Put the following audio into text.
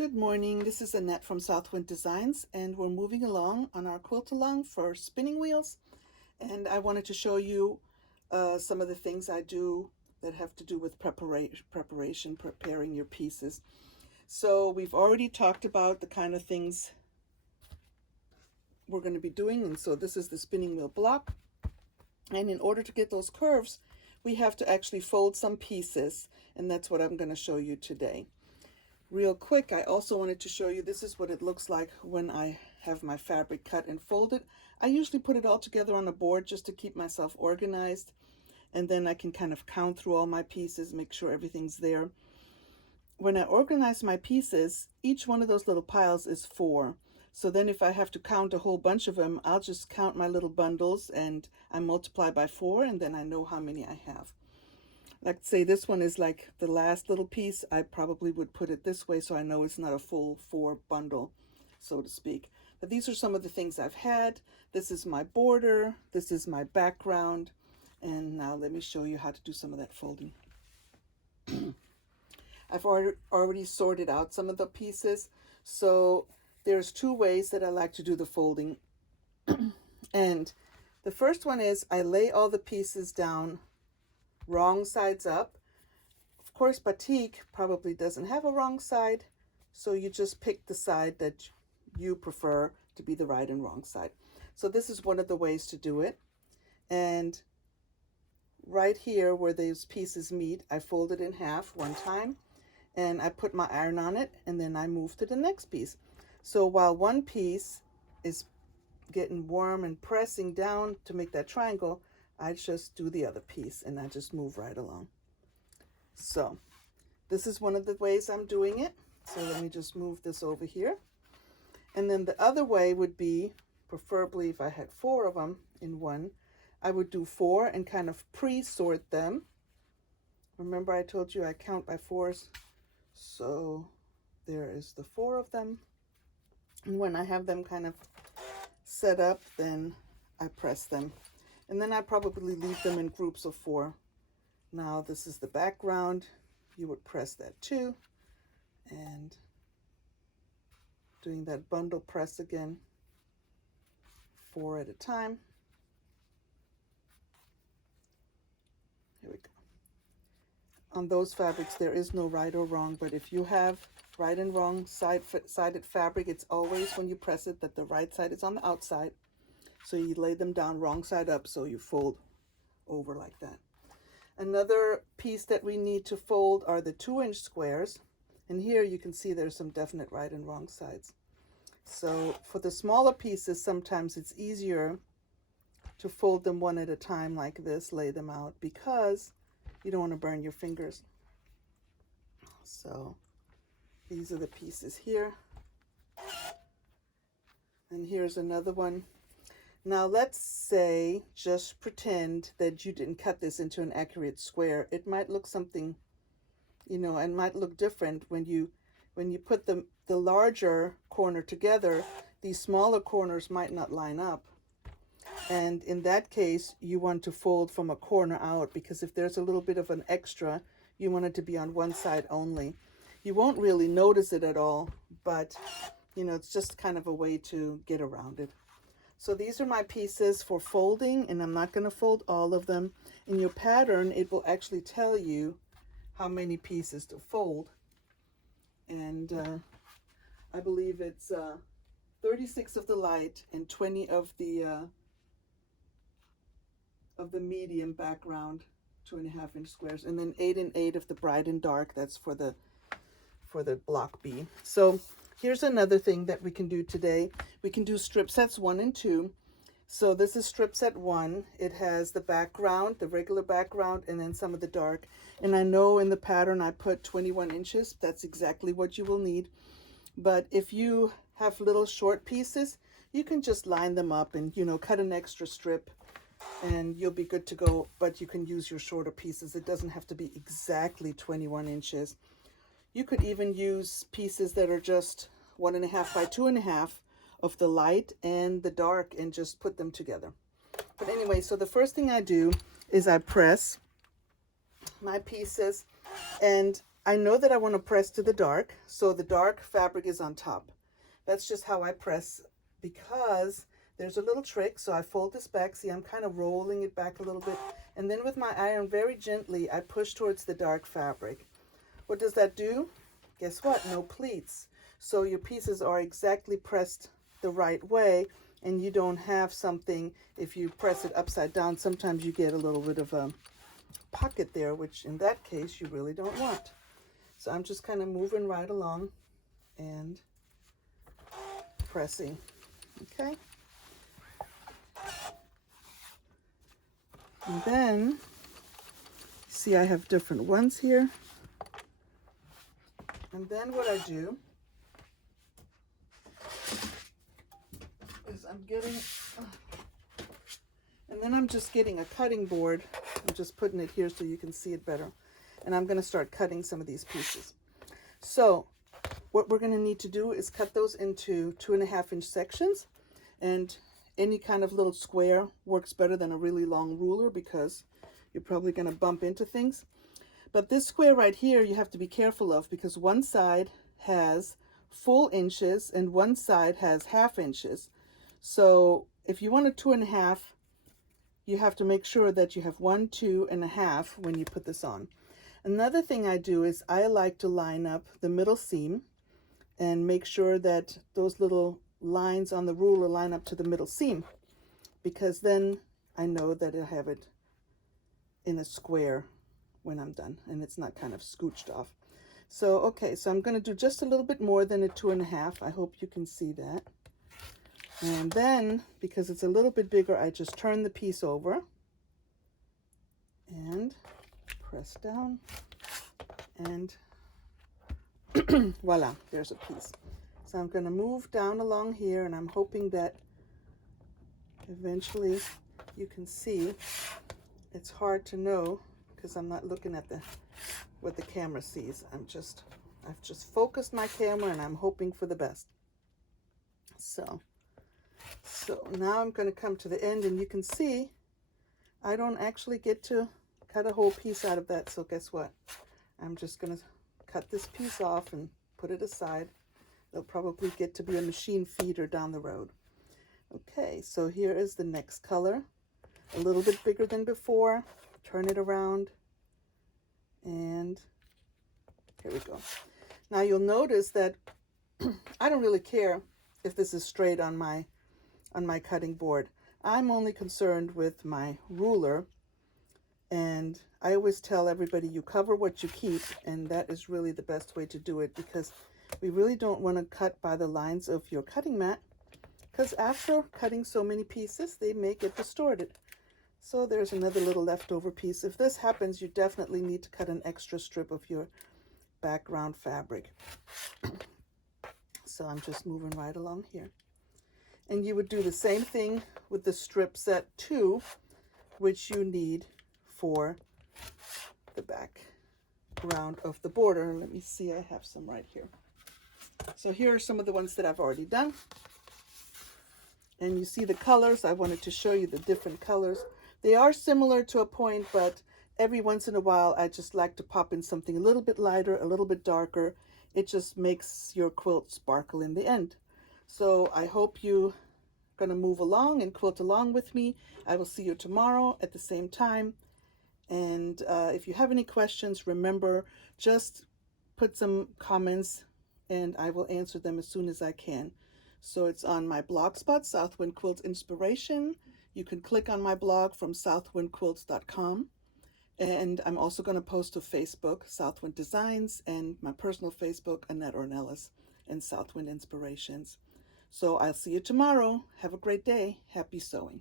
Good morning, this is Annette from Southwind Designs, and we're moving along on our quilt along for spinning wheels. And I wanted to show you some of the things I do that have to do with preparing your pieces. So we've already talked about the kind of things we're going to be doing, and so this is the spinning wheel block. And in order to get those curves, we have to actually fold some pieces, and that's what I'm going to show you today. Real quick, I also wanted to show you this is what it looks like when I have my fabric cut and folded. I usually put it all together on a board just to keep myself organized, and then I can kind of count through all my pieces, make sure everything's there. When I organize my pieces, each one of those little piles is 4. So then if I have to count a whole bunch of them, I'll just count my little bundles and I multiply by 4, and then I know how many I have. Like say this one is like the last little piece, I probably would put it this way so I know it's not a full 4 bundle, so to speak. But these are some of the things I've had. This is my border, this is my background, and now let me show you how to do some of that folding. I've already sorted out some of the pieces, so there's 2 ways that I like to do the folding. And the first one is I lay all the pieces down wrong sides up. Of course, batik probably doesn't have a wrong side, so you just pick the side that you prefer to be the right and wrong side. So this is one of the ways to do it. And right here where those pieces meet, I fold it in half one time, and I put my iron on it, and then I move to the next piece. So while one piece is getting warm and pressing down to make that triangle, I just do the other piece and I just move right along. So this is one of the ways I'm doing it. So let me just move this over here. And then the other way would be, preferably if I had 4 of them in one, I would do 4 and kind of pre-sort them. Remember I told you I count by 4s. So there is the 4 of them. And when I have them kind of set up, then I press them. And then I probably leave them in groups of 4. Now this is the background. You would press that too. And doing that bundle press again, 4 at a time. Here we go. On those fabrics, there is no right or wrong, but if you have right and wrong sided fabric, it's always when you press it that the right side is on the outside. So you lay them down wrong side up, so you fold over like that. Another piece that we need to fold are the 2-inch squares. And here you can see there's some definite right and wrong sides. So for the smaller pieces, sometimes it's easier to fold them one at a time like this, lay them out, because you don't want to burn your fingers. So these are the pieces here. And here's another one. Now let's say, just pretend that you didn't cut this into an accurate square. It might look something, and might look different when you put the larger corner together. These smaller corners might not line up. And in that case, you want to fold from a corner out, because if there's a little bit of an extra, you want it to be on one side only. You won't really notice it at all, but it's just kind of a way to get around it. So these are my pieces for folding, and I'm not going to fold all of them. In your pattern, it will actually tell you how many pieces to fold. And I believe it's 36 of the light and 20 of the medium background, 2.5-inch squares, and then 8 and 8 of the bright and dark. That's for the block B. So here's another thing that we can do today. We can do strip sets 1 and 2. So this is strip set 1. It has the background, the regular background, and then some of the dark. And I know in the pattern I put 21 inches. That's exactly what you will need. But if you have little short pieces, you can just line them up and, cut an extra strip and you'll be good to go. But you can use your shorter pieces. It doesn't have to be exactly 21 inches. You could even use pieces that are just 1.5 by 2.5 of the light and the dark and just put them together. But anyway, so the first thing I do is I press my pieces, and I know that I want to press to the dark, so the dark fabric is on top. That's just how I press, because there's a little trick. So I fold this back. See, I'm kind of rolling it back a little bit. And then with my iron, very gently, I push towards the dark fabric. What does that do? Guess what? No pleats. So your pieces are exactly pressed the right way, and you don't have something, if you press it upside down, sometimes you get a little bit of a pocket there, which in that case you really don't want. So I'm just kind of moving right along and pressing. Okay. And then, see, I have different ones here. And then what I do is I'm just getting a cutting board. I'm just putting it here so you can see it better. And I'm going to start cutting some of these pieces. So what we're going to need to do is cut those into 2.5-inch sections. And any kind of little square works better than a really long ruler, because you're probably going to bump into things. But this square right here, you have to be careful of, because one side has full inches and one side has half inches. So if you want a 2.5, you have to make sure that you have 1, 2.5 when you put this on. Another thing I do is I like to line up the middle seam and make sure that those little lines on the ruler line up to the middle seam, because then I know that I have it in a square when I'm done and it's not kind of scooched off. So, okay, so I'm going to do just a little bit more than a 2.5. I hope you can see that. And then, because it's a little bit bigger, I just turn the piece over and press down, and voila, there's a piece. So I'm going to move down along here, and I'm hoping that eventually you can see. It's hard to know because I'm not looking at what the camera sees. I've just focused my camera and I'm hoping for the best. So now I'm going to come to the end, and you can see I don't actually get to cut a whole piece out of that. So guess what? I'm just going to cut this piece off and put it aside. They'll probably get to be a machine feeder down the road. Okay, so here is the next color. A little bit bigger than before. Turn it around, and here we go. Now you'll notice that I don't really care if this is straight on my cutting board. I'm only concerned with my ruler, and I always tell everybody, you cover what you keep, and that is really the best way to do it, because we really don't want to cut by the lines of your cutting mat, because after cutting so many pieces, they may get distorted. So there's another little leftover piece. If this happens, you definitely need to cut an extra strip of your background fabric. So I'm just moving right along here. And you would do the same thing with the strip set 2, which you need for the background of the border. Let me see, I have some right here. So here are some of the ones that I've already done. And you see the colors. I wanted to show you the different colors. They are similar to a point, but every once in a while, I just like to pop in something a little bit lighter, a little bit darker. It just makes your quilt sparkle in the end. So I hope you're going to move along and quilt along with me. I will see you tomorrow at the same time. And if you have any questions, remember, just put some comments and I will answer them as soon as I can. So it's on my blog spot, Southwind Quilt Inspiration. You can click on my blog from southwindquilts.com. And I'm also going to post to Facebook, Southwind Designs, and my personal Facebook, Annette Ornelas, and Southwind Inspirations. So I'll see you tomorrow. Have a great day. Happy sewing.